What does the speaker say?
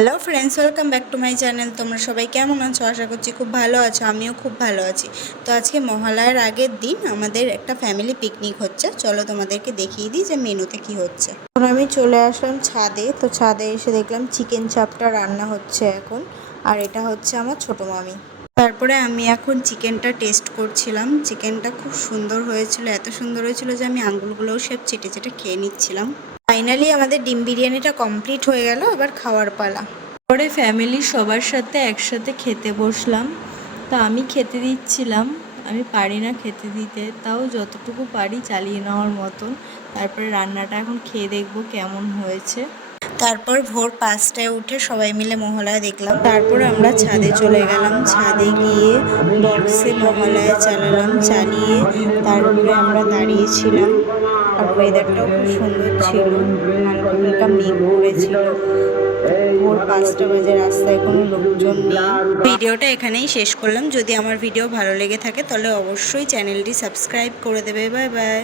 Hello friends, welcome back to my channel. তোমরা সবাই কেমন আছো? আশা করছি খুব ভালো আছো। আমিও খুব ভালো আছি। তো আজকে মহালয়ার আগের দিন আমাদের একটা ফ্যামিলি পিকনিক হচ্ছে। চলো তোমাদেরকে দেখিয়ে দিই যে মেনুতে কি হচ্ছে। এখন আমি চলে আসলাম ছাদে। তো ছাদে এসে দেখলাম চিকেন চাপটা রান্না হচ্ছে এখন। আর এটা হচ্ছে আমার ছোটো মামি। তারপরে আমি এখন চিকেনটা টেস্ট করছিলাম। চিকেনটা খুব সুন্দর হয়েছিল, এত সুন্দর হয়েছিল যে আমি আঙুলগুলোও সব চেটে চেটে খেয়ে নিচ্ছিলাম। ফাইনালি আমাদের ডিম বিরিয়ানিটা কমপ্লিট হয়ে গেল, এবার খাওয়ার পালা। পরে ফ্যামিলির সবার সাথে একসাথে খেতে বসলাম। তা আমি খেতে দিচ্ছিলাম, আমি পারি না খেতে দিতে, তাও যতটুকু পারি চালিয়ে নেওয়ার মতন। তারপরে রান্নাটা এখন খেয়ে দেখবো কেমন হয়েছে। তারপর ভোর 5টায় উঠে সবাই মিলে মহালয়া দেখলাম। তারপর আমরা ছাদে চলে গেলাম। ছাদে গিয়ে বক্সে মহালয়া চালালাম, চালিয়ে তারপরে আমরা দাঁড়িয়েছিলাম। আর ওয়েদারটাও খুব সুন্দর ছিল, হালকা হালকা মেঘ করেছিল। ভোর 5টা বাজে, রাস্তায় কোনো লোকজন নেই। ভিডিওটা এখানেই শেষ করলাম। যদি আমার ভিডিও ভালো লেগে থাকে তাহলে অবশ্যই চ্যানেলটি সাবস্ক্রাইব করে দেবে। Bye bye.